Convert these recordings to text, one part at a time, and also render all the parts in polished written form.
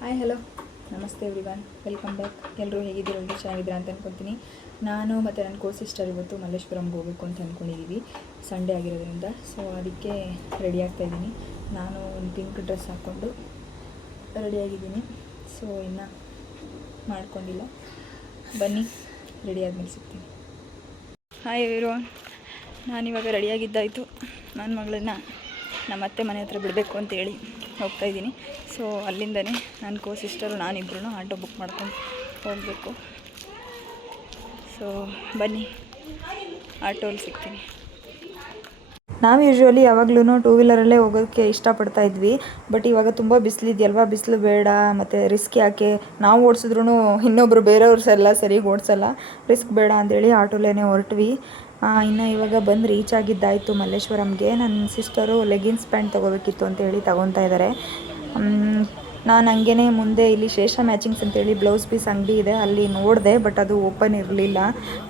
Hi hello ನಮಸ್ತೆ everyone, welcome back. ಎಲ್ಲರೂ ಹೇಗಿದ್ದೀರೋ ಎಲ್ಲರೂ ಚೆನ್ನಾಗಿದ್ದೀರಾ ಅಂತ ಅಂದ್ಕೊತೀನಿ. ನಾನು ಮತ್ತು ನನ್ನ ಕೋ ಸಿಸ್ಟರ್ ಇವತ್ತು ಮಲ್ಲೇಶ್ವರಂಗೆ ಹೋಗಬೇಕು ಅಂತ ಅಂದ್ಕೊಂಡಿದ್ದೀವಿ, ಸಂಡೇ ಆಗಿರೋದ್ರಿಂದ. ಸೊ ಅದಕ್ಕೆ ರೆಡಿ ಆಗ್ತಾಯಿದ್ದೀನಿ. ನಾನು ಒಂದು ಪಿಂಕ್ ಡ್ರೆಸ್ ಹಾಕ್ಕೊಂಡು ರೆಡಿಯಾಗಿದ್ದೀನಿ. ಸೊ ಇನ್ನೂ ಮಾಡ್ಕೊಂಡಿಲ್ಲ, ಬನ್ನಿ ರೆಡಿ ಆದಮೇಲೆ ಸಿಗ್ತೀನಿ. ಹಾಯ್ ಎವ್ರಿವನ್, ನಾನಿವಾಗ ರೆಡಿಯಾಗಿದ್ದಾಯಿತು. ನನ್ನ ಮಗಳನ್ನ ನಮ್ಮ ಅತ್ತೆ ಮನೆ ಹತ್ರ ಬಿಡಬೇಕು ಅಂತೇಳಿ ಹೋಗ್ತಾಯಿದ್ದೀನಿ. ಸೊ ಅಲ್ಲಿಂದನೇ ನನ್ನ ಕೋ ಸಿಸ್ಟರು ನಾನಿಬ್ಬರೂ ಆಟೋ ಬುಕ್ ಮಾಡ್ಕೊಂಡು ಹೋಗಬೇಕು. ಸೊ ಬನ್ನಿ ಆಟೋಲ್ಲಿ ಸಿಗ್ತೀನಿ. ನಾವು ಯೂಶ್ವಲಿ ಯಾವಾಗ್ಲೂ ಟೂ ವೀಲರಲ್ಲೇ ಹೋಗೋಕ್ಕೆ ಇಷ್ಟಪಡ್ತಾ ಇದ್ವಿ. ಬಟ್ ಇವಾಗ ತುಂಬ ಬಿಸಿಲಿದೆಯಲ್ವ, ಬಿಸಿಲು ಬೇಡ ಮತ್ತು ರಿಸ್ಕ್ ಯಾಕೆ, ನಾವು ಓಡಿಸಿದ್ರೂ ಇನ್ನೊಬ್ಬರು ಬೇರೆಯವ್ರು ಎಲ್ಲ ಸರಿಗೆ ಓಡಿಸಲ್ಲ, ರಿಸ್ಕ್ ಬೇಡ ಅಂಥೇಳಿ ಆಟೋಲೇ ಹೊರಟ್ವಿ. ಇನ್ನು ಇವಾಗ ಬಂದು ರೀಚ್ ಆಗಿದ್ದಾಯಿತು ಮಲ್ಲೇಶ್ವರಂಗೆ. ನನ್ನ ಸಿಸ್ಟರು ಲೆಗಿನ್ಸ್ ಪ್ಯಾಂಟ್ ತೊಗೋಬೇಕಿತ್ತು ಅಂತೇಳಿ ತೊಗೊತಾ ಇದ್ದಾರೆ. ನಾನು ಹಂಗೇ ಮುಂದೆ ಇಲ್ಲಿ ಶೇಷ ಮ್ಯಾಚಿಂಗ್ಸ್ ಅಂತೇಳಿ ಬ್ಲೌಸ್ ಪೀಸ್ ಅಂಗಡಿ ಇದೆ, ಅಲ್ಲಿ ನೋಡಿದೆ. ಬಟ್ ಅದು ಓಪನ್ ಇರಲಿಲ್ಲ.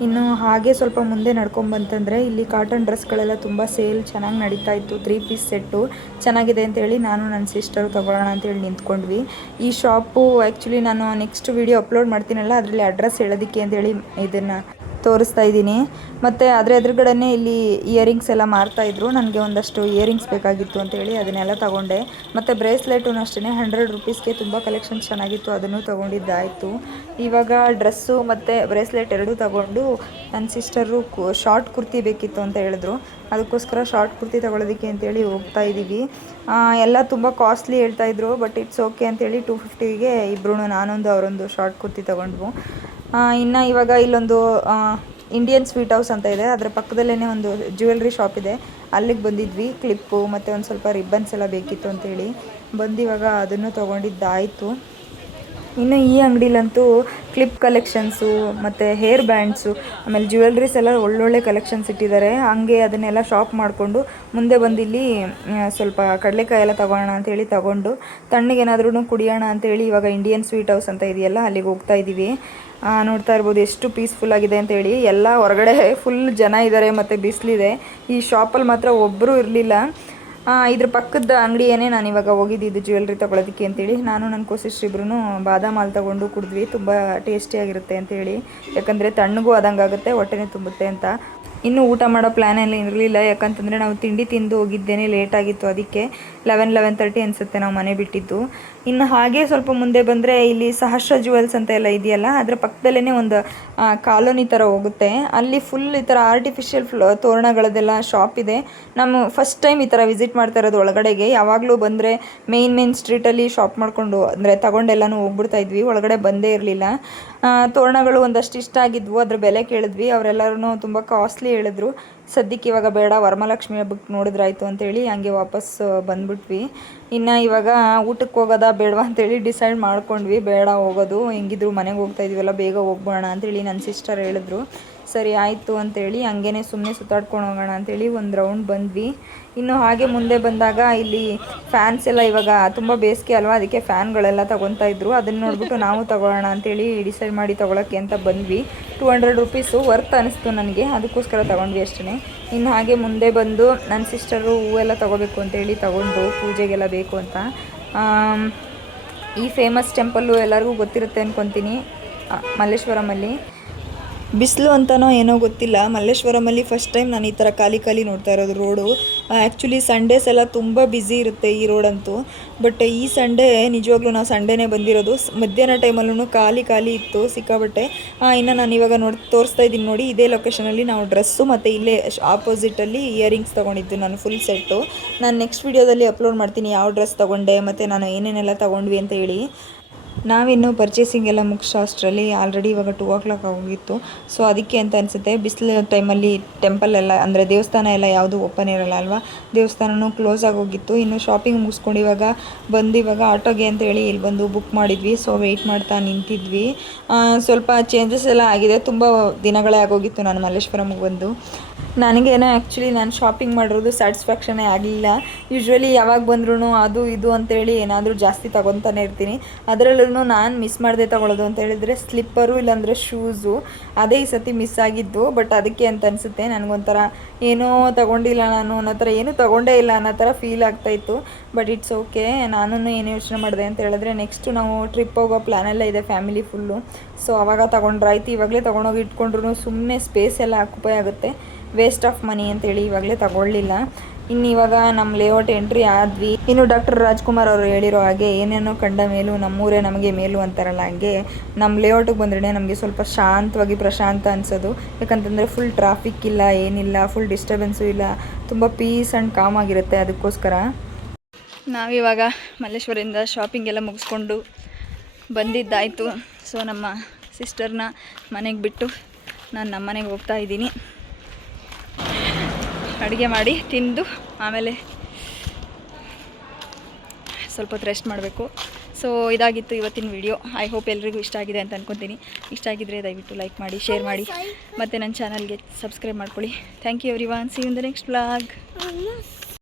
ಇನ್ನು ಹಾಗೆ ಸ್ವಲ್ಪ ಮುಂದೆ ನಡ್ಕೊಂಬಂತಂದರೆ ಇಲ್ಲಿ ಕಾಟನ್ ಡ್ರೆಸ್ಗಳೆಲ್ಲ ತುಂಬ ಸೇಲ್ ಚೆನ್ನಾಗಿ ನಡೀತಾ ಇತ್ತು. 3 ಪೀಸ್ ಸೆಟ್ಟು ಚೆನ್ನಾಗಿದೆ ಅಂತೇಳಿ ನಾನು ನನ್ನ ಸಿಸ್ಟರು ತೊಗೊಳ್ಳೋಣ ಅಂತೇಳಿ ನಿಂತ್ಕೊಂಡ್ವಿ. ಈ ಶಾಪು ಆ್ಯಕ್ಚುಲಿ ನಾನು ನೆಕ್ಸ್ಟ್ ವೀಡಿಯೋ ಅಪ್ಲೋಡ್ ಮಾಡ್ತೀನಲ್ಲ, ಅದರಲ್ಲಿ ಅಡ್ರೆಸ್ ಹೇಳೋದಕ್ಕೆ ಅಂತೇಳಿ ಇದನ್ನು ತೋರಿಸ್ತಾ ಇದ್ದೀನಿ. ಮತ್ತು ಅದರ ಎದುರುಗಡೆನೇ ಇಲ್ಲಿ ಇಯರಿಂಗ್ಸ್ ಎಲ್ಲ ಮಾರ್ತಾಯಿದ್ರು. ನನಗೆ ಒಂದಷ್ಟು ಇಯರಿಂಗ್ಸ್ ಬೇಕಾಗಿತ್ತು ಅಂತೇಳಿ ಅದನ್ನೆಲ್ಲ ತೊಗೊಂಡೆ. ಮತ್ತು ಬ್ರೇಸ್ಲೆಟೂ ಅಷ್ಟೇ 100 ರುಪೀಸ್ಗೆ ತುಂಬ ಕಲೆಕ್ಷನ್ ಚೆನ್ನಾಗಿತ್ತು, ಅದನ್ನು ತೊಗೊಂಡಿದ್ದಾಯಿತು. ಇವಾಗ ಡ್ರೆಸ್ಸು ಮತ್ತು ಬ್ರೇಸ್ಲೆಟ್ ಎರಡೂ ತೊಗೊಂಡು ನನ್ನ ಸಿಸ್ಟರು ಶಾರ್ಟ್ ಕುರ್ತಿ ಬೇಕಿತ್ತು ಅಂತ ಹೇಳಿದ್ರು. ಅದಕ್ಕೋಸ್ಕರ ಶಾರ್ಟ್ ಕುರ್ತಿ ತೊಗೊಳೋದಕ್ಕೆ ಅಂತೇಳಿ ಹೋಗ್ತಾ ಇದ್ದೀವಿ. ಎಲ್ಲ ತುಂಬ ಕಾಸ್ಟ್ಲಿ ಹೇಳ್ತಾಯಿದ್ರು, ಬಟ್ ಇಟ್ಸ್ ಓಕೆ ಅಂತೇಳಿ 250ಗೆ ಇಬ್ಬರೂ ನಾನೊಂದು ಅವರೊಂದು ಶಾರ್ಟ್ ಕುರ್ತಿ ತೊಗೊಂಡ್ವು. ಇನ್ನು ಇವಾಗ ಇಲ್ಲೊಂದು ಇಂಡಿಯನ್ ಸ್ವೀಟ್ ಹೌಸ್ ಅಂತ ಇದೆ, ಅದರ ಪಕ್ಕದಲ್ಲೇ ಒಂದು ಜ್ಯುವೆಲ್ರಿ ಶಾಪ್ ಇದೆ, ಅಲ್ಲಿಗೆ ಬಂದಿದ್ವಿ. ಕ್ಲಿಪ್ಪು ಮತ್ತು ಒಂದು ಸ್ವಲ್ಪ ರಿಬ್ಬನ್ಸ್ ಎಲ್ಲ ಬೇಕಿತ್ತು ಅಂತೇಳಿ ಬಂದಿವಾಗ ಅದನ್ನು ತೊಗೊಂಡಿದ್ದಾಯಿತು. ಇನ್ನು ಈ ಅಂಗಡಿಲಂತೂ ಕ್ಲಿಪ್ ಕಲೆಕ್ಷನ್ಸು ಮತ್ತು ಹೇರ್ ಬ್ಯಾಂಡ್ಸು ಆಮೇಲೆ ಜ್ಯುವೆಲ್ರೀಸ್ ಎಲ್ಲ ಒಳ್ಳೊಳ್ಳೆ ಕಲೆಕ್ಷನ್ಸ್ ಇಟ್ಟಿದ್ದಾರೆ. ಹಂಗೆ ಅದನ್ನೆಲ್ಲ ಶಾಪ್ ಮಾಡಿಕೊಂಡು ಮುಂದೆ ಬಂದು ಇಲ್ಲಿ ಸ್ವಲ್ಪ ಕಡಲೆಕಾಯಿ ಎಲ್ಲ ತೊಗೊಳ್ಳೋಣ ಅಂತೇಳಿ ತೊಗೊಂಡು ತಣ್ಣಗೇನಾದ್ರೂ ಕುಡಿಯೋಣ ಅಂತೇಳಿ ಇವಾಗ ಇಂಡಿಯನ್ ಸ್ವೀಟ್ ಹೌಸ್ ಅಂತ ಇದೆಯಲ್ಲ, ಅಲ್ಲಿಗೆ ಹೋಗ್ತಾ ಇದ್ದೀವಿ. ನೋಡ್ತಾ ಇರ್ಬೋದು ಎಷ್ಟು ಪೀಸ್ಫುಲ್ ಆಗಿದೆ ಅಂತೇಳಿ. ಎಲ್ಲ ಹೊರಗಡೆ ಫುಲ್ ಜನ ಇದ್ದಾರೆ ಮತ್ತು ಬಿಸಿಲಿದೆ. ಈ ಶಾಪಲ್ಲಿ ಮಾತ್ರ ಒಬ್ಬರೂ ಇರಲಿಲ್ಲ. ಇದ್ರ ಪಕ್ಕದ ಅಂಗಡಿಯೇ ನಾನು ಇವಾಗ ಹೋಗಿದ್ದಿದ್ದು ಜ್ಯುವೆಲ್ರಿ ತೊಗೊಳೋದಕ್ಕೆ ಅಂತೇಳಿ. ನಾನು ನನ್ನ ಕೋ ಸಿಸ್ಟರ್ ಇಬ್ಬರೂ ಬಾದಾಮ್ ಹಾಲು ತೊಗೊಂಡು ಕುಡಿದ್ವಿ, ತುಂಬ ಟೇಸ್ಟಿಯಾಗಿರುತ್ತೆ ಅಂತೇಳಿ. ಯಾಕಂದರೆ ತಣ್ಣಗೂ ಆದಂಗಾಗುತ್ತೆ, ಹೊಟ್ಟೆನೇ ತುಂಬುತ್ತೆ ಅಂತ. ಇನ್ನೂ ಊಟ ಮಾಡೋ ಪ್ಲ್ಯಾನಲ್ಲಿ ಇರಲಿಲ್ಲ, ಯಾಕಂತಂದರೆ ನಾವು ತಿಂಡಿ ತಿಂದು ಹೋಗಿದ್ದೇನೆ ಲೇಟಾಗಿತ್ತು. ಅದಕ್ಕೆ 11:30 ಅನಿಸುತ್ತೆ ನಾವು ಮನೆ ಬಿಟ್ಟಿದ್ದು. ಇನ್ನು ಹಾಗೆ ಸ್ವಲ್ಪ ಮುಂದೆ ಬಂದರೆ ಇಲ್ಲಿ ಸಹಸ್ರ ಜುವೆಲ್ಸ್ ಅಂತ ಎಲ್ಲ ಇದೆಯಲ್ಲ, ಅದರ ಪಕ್ಕದಲ್ಲೇ ಒಂದು ಕಾಲೋನಿ ಥರ ಹೋಗುತ್ತೆ. ಅಲ್ಲಿ ಫುಲ್ ಈ ಥರ ಆರ್ಟಿಫಿಷಿಯಲ್ ತೋರಣಗಳದ್ದೆಲ್ಲ ಶಾಪ್ ಇದೆ. ನಾವು ಫಸ್ಟ್ ಟೈಮ್ ಈ ಥರ ವಿಸಿಟ್ ಮಾಡ್ತಾ ಇರೋದು ಒಳಗಡೆಗೆ. ಯಾವಾಗಲೂ ಬಂದರೆ ಮೇನ್ ಸ್ಟ್ರೀಟಲ್ಲಿ ಶಾಪ್ ಮಾಡಿಕೊಂಡು ಅಂದರೆ ತಗೊಂಡೆಲ್ಲನೂ ಹೋಗ್ಬಿಡ್ತಾ ಇದ್ವಿ, ಒಳಗಡೆ ಬಂದೇ ಇರಲಿಲ್ಲ. ತೋರಣಗಳು ಒಂದಷ್ಟು ಇಷ್ಟ ಆಗಿದ್ವು, ಅದ್ರ ಬೆಲೆ ಕೇಳಿದ್ವಿ. ಅವರೆಲ್ಲರೂ ತುಂಬ ಕಾಸ್ಟ್ಲಿ ಹೇಳಿದ್ರು. ಸದ್ಯಕ್ಕೆ ಇವಾಗ ಬೇಡ, ವರಮಹಾಲಕ್ಷ್ಮಿ ಹಬ್ಬಕ್ಕೆ ನೋಡಿದ್ರಾಯ್ತು ಅಂತೇಳಿ ಹಂಗೆ ವಾಪಸ್ ಬಂದುಬಿಟ್ವಿ. ಇನ್ನು ಇವಾಗ ಊಟಕ್ಕೆ ಹೋಗೋದಾ ಬೇಡವಾ ಅಂತೇಳಿ ಡಿಸೈಡ್ ಮಾಡ್ಕೊಂಡ್ವಿ. ಬೇಡ ಹೋಗೋದು, ಹೆಂಗಿದ್ರು ಮನೆಗೆ ಹೋಗ್ತಾ ಇದೀವಲ್ಲ, ಬೇಗ ಹೋಗ್ಬೋಣ ಅಂತೇಳಿ ನನ್ನ ಸಿಸ್ಟರ್ ಹೇಳಿದ್ರು. ಸರಿ ಆಯಿತು ಅಂತೇಳಿ ಹಂಗೇ ಸುಮ್ಮನೆ ಸುತ್ತಾಡ್ಕೊಂಡು ಹೋಗೋಣ ಅಂತೇಳಿ ಒಂದು ರೌಂಡ್ ಬಂದ್ವಿ. ಇನ್ನು ಹಾಗೆ ಮುಂದೆ ಬಂದಾಗ ಇಲ್ಲಿ ಫ್ಯಾನ್ಸ್ ಎಲ್ಲ ಇವಾಗ ತುಂಬ ಬೇಸಿಗೆ ಅಲ್ವಾ, ಅದಕ್ಕೆ ಫ್ಯಾನ್ಗಳೆಲ್ಲ ತೊಗೊತಾ ಇದ್ರು. ಅದನ್ನು ನೋಡಿಬಿಟ್ಟು ನಾವು ತೊಗೊಳ್ಳೋಣ ಅಂತೇಳಿ ಡಿಸೈಡ್ ಮಾಡಿ ತೊಗೊಳಕ್ಕೆ ಅಂತ ಬಂದ್ವಿ. 200 ರುಪೀಸು ವರ್ತ್ ಅನ್ನಿಸ್ತು ನನಗೆ, ಅದಕ್ಕೋಸ್ಕರ ತೊಗೊಂಡ್ವಿ ಅಷ್ಟೇ. ಇನ್ನು ಹಾಗೆ ಮುಂದೆ ಬಂದು ನನ್ನ ಸಿಸ್ಟರು ಹೂವೆಲ್ಲ ತೊಗೋಬೇಕು ಅಂತೇಳಿ ತೊಗೊಂಡು ಪೂಜೆಗೆಲ್ಲ ಬೇಕು ಅಂತ. ಈ ಫೇಮಸ್ ಟೆಂಪಲ್ಲು ಎಲ್ಲರಿಗೂ ಗೊತ್ತಿರುತ್ತೆ ಅಂದ್ಕೊತೀನಿ, ಮಲ್ಲೇಶ್ವರಮಲ್ಲಿ. ಬಿಸಿಲು ಅಂತನೋ ಏನೋ ಗೊತ್ತಿಲ್ಲ, ಮಲ್ಲೇಶ್ವರಮಲ್ಲಿ ಫಸ್ಟ್ ಟೈಮ್ ನಾನು ಈ ಥರ ಖಾಲಿ ನೋಡ್ತಾ ಇರೋದು ರೋಡು. ಆ್ಯಕ್ಚುಲಿ ಸಂಡೇಸ್ ಎಲ್ಲ ತುಂಬ ಬ್ಯುಸಿ ಇರುತ್ತೆ ಈ ರೋಡಂತೂ. ಬಟ್ ಈ ಸಂಡೇ ನಿಜವಾಗ್ಲೂ ನಾವು ಸಂಡೇನೇ ಬಂದಿರೋದು. ಮಧ್ಯಾಹ್ನ ಟೈಮಲ್ಲೂ ಖಾಲಿ ಇತ್ತು ಸಿಕ್ಕಾಬಟ್ಟೆ. ಇನ್ನು ನಾನು ಇವಾಗ ತೋರಿಸ್ತಾ ಇದ್ದೀನಿ ನೋಡಿ, ಇದೇ ಲೊಕೇಶನಲ್ಲಿ ನಾವು ಡ್ರೆಸ್ಸು ಮತ್ತು ಇಲ್ಲೇ ಆಪೋಸಿಟಲ್ಲಿ ಇಯರಿಂಗ್ಸ್ ತೊಗೊಂಡಿದ್ದು ನಾನು ಫುಲ್ ಸೆಟ್ಟು. ನಾನು ನೆಕ್ಸ್ಟ್ ವೀಡಿಯೋದಲ್ಲಿ ಅಪ್ಲೋಡ್ ಮಾಡ್ತೀನಿ ಯಾವ ಡ್ರೆಸ್ ತೊಗೊಂಡೆ ಮತ್ತು ನಾನು ಏನೇನೆಲ್ಲ ತೊಗೊಂಡ್ವಿ ಅಂತ ಹೇಳಿ. ನಾವಿನ್ನೂ ಪರ್ಚೇಸಿಂಗ್ ಎಲ್ಲ ಮುಗಿಸೋ ಅಷ್ಟರಲ್ಲಿ ಆಲ್ರೆಡಿ ಇವಾಗ 2 o'clock ಆಗೋಗಿತ್ತು. ಸೊ ಅದಕ್ಕೆ ಅಂತ ಅನಿಸುತ್ತೆ, ಬಿಸಿಲು ಟೈಮಲ್ಲಿ ಟೆಂಪಲ್ ಎಲ್ಲ ಅಂದರೆ ದೇವಸ್ಥಾನ ಎಲ್ಲ ಯಾವುದು ಓಪನ್ ಇರಲ್ಲ ಅಲ್ವಾ, ದೇವಸ್ಥಾನವೂ ಕ್ಲೋಸ್ ಆಗೋಗಿತ್ತು. ಇನ್ನು ಶಾಪಿಂಗ್ ಮುಗಿಸ್ಕೊಂಡು ಇವಾಗ ಆಟೋಗೆ ಅಂತೇಳಿ ಇಲ್ಲಿ ಬಂದು ಬುಕ್ ಮಾಡಿದ್ವಿ. ಸೊ ವೆಯ್ಟ್ ಮಾಡ್ತಾ ನಿಂತಿದ್ವಿ. ಸ್ವಲ್ಪ ಚೇಂಜಸ್ ಎಲ್ಲ ಆಗಿದೆ, ತುಂಬ ದಿನಗಳೇ ಆಗೋಗಿತ್ತು ನಾನು ಮಲ್ಲೇಶ್ವರಮ್ಗೆ ಬಂದು. ನನಗೇನೋ ಆ್ಯಕ್ಚುಲಿ ನಾನು ಶಾಪಿಂಗ್ ಮಾಡಿರೋದು ಸ್ಯಾಟಿಸ್ಫ್ಯಾಕ್ಷನೇ ಆಗಲಿಲ್ಲ. ಯೂಶ್ವಲಿ ಯಾವಾಗ ಬಂದ್ರೂ ಅದು ಇದು ಅಂತೇಳಿ ಏನಾದರೂ ಜಾಸ್ತಿ ತೊಗೊತಾನೆ ಇರ್ತೀನಿ. ಅದರಲ್ಲೂ ನಾನು ಮಿಸ್ ಮಾಡದೆ ತೊಗೊಳ್ಳೋದು ಅಂತ ಹೇಳಿದರೆ ಸ್ಲಿಪ್ಪರು ಇಲ್ಲಾಂದರೆ ಶೂಸು. ಅದೇ ಈ ಸತಿ ಮಿಸ್ ಆಗಿದ್ದು. ಬಟ್ ಅದಕ್ಕೆ ಅಂತ ಅನಿಸುತ್ತೆ ನನಗೊಂಥರ ಏನೋ ತೊಗೊಂಡಿಲ್ಲ ನಾನು ಅನ್ನೋ ಥರ, ಏನೂ ತೊಗೊಂಡೇ ಇಲ್ಲ ಅನ್ನೋ ಥರ ಫೀಲ್ ಆಗ್ತಾಯಿತ್ತು. But it's okay. ನಾನು ಏನು ಯೋಚನೆ ಮಾಡಿದೆ ಅಂತ ಹೇಳಿದ್ರೆ, ನೆಕ್ಸ್ಟು ನಾವು ಟ್ರಿಪ್ ಹೋಗೋ ಪ್ಲ್ಯಾನೆಲ್ಲ ಇದೆ ಫ್ಯಾಮಿಲಿ ಫುಲ್ಲು. ಸೊ ಆವಾಗ ತೊಗೊಂಡ್ರಾಯ್ತು. ಇವಾಗಲೇ ತೊಗೊಂಡೋಗಿ ಇಟ್ಕೊಂಡ್ರು ಸುಮ್ಮನೆ ಸ್ಪೇಸ್ ಎಲ್ಲ ಆಕ್ಯುಪೈ ಆಗುತ್ತೆ, ವೇಸ್ಟ್ ಆಫ್ ಮನಿ ಅಂತೇಳಿ ಇವಾಗಲೇ ತಗೊಳ್ಳಿಲ್ಲ. ಇನ್ನು ಇವಾಗ ನಮ್ಮ ಲೇಔಟ್ ಎಂಟ್ರಿ ಆದ್ವಿ. ಇನ್ನು ಡಾಕ್ಟರ್ ರಾಜ್ಕುಮಾರ್ ಅವರು ಹೇಳಿರೋ ಹಾಗೆ ಏನೇನೋ ಕಂಡ ಮೇಲೂ ನಮ್ಮೂರೇ ನಮಗೆ ಮೇಲು ಅಂತಾರಲ್ಲ, ಹಾಗೆ ನಮ್ಮ ಲೇಔಟಿಗೆ ಬಂದ್ರೆ ನಮಗೆ ಸ್ವಲ್ಪ ಶಾಂತವಾಗಿ ಪ್ರಶಾಂತ ಅನಿಸೋದು. ಯಾಕಂತಂದರೆ ಫುಲ್ ಟ್ರಾಫಿಕ್ ಇಲ್ಲ, ಏನಿಲ್ಲ, ಫುಲ್ ಡಿಸ್ಟರ್ಬೆನ್ಸು ಇಲ್ಲ, ತುಂಬ ಪೀಸ್ ಆ್ಯಂಡ್ ಕಾಮ್ ಆಗಿರುತ್ತೆ. ಅದಕ್ಕೋಸ್ಕರ ನಾವಿವಾಗ ಮಲ್ಲೇಶ್ವರದಿಂದ ಶಾಪಿಂಗ್ ಎಲ್ಲ ಮುಗಿಸ್ಕೊಂಡು ಬಂದಿದ್ದಾಯಿತು. ಸೊ ನಮ್ಮ ಸಿಸ್ಟರ್ನ ಮನೆಗೆ ಬಿಟ್ಟು ನಾನು ನಮ್ಮ ಮನೆಗೆ ಹೋಗ್ತಾ ಇದ್ದೀನಿ. ಅಡುಗೆ ಮಾಡಿ ತಿಂದು ಆಮೇಲೆ ಸ್ವಲ್ಪ ಹೊತ್ತು ರೆಸ್ಟ್ ಮಾಡಬೇಕು. ಸೊ ಇದಾಗಿತ್ತು ಇವತ್ತಿನ ವಿಡಿಯೋ. ಐ ಹೋಪ್ ಎಲ್ರಿಗೂ ಇಷ್ಟ ಆಗಿದೆ ಅಂತ ಅಂದ್ಕೊತೀನಿ. ಇಷ್ಟ ಆಗಿದ್ದರೆ ದಯವಿಟ್ಟು ಲೈಕ್ ಮಾಡಿ, ಶೇರ್ ಮಾಡಿ, ಮತ್ತು ನನ್ನ ಚಾನಲ್ಗೆ ಸಬ್ಸ್ಕ್ರೈಬ್ ಮಾಡ್ಕೊಳ್ಳಿ. Thank you everyone. See you in the next vlog.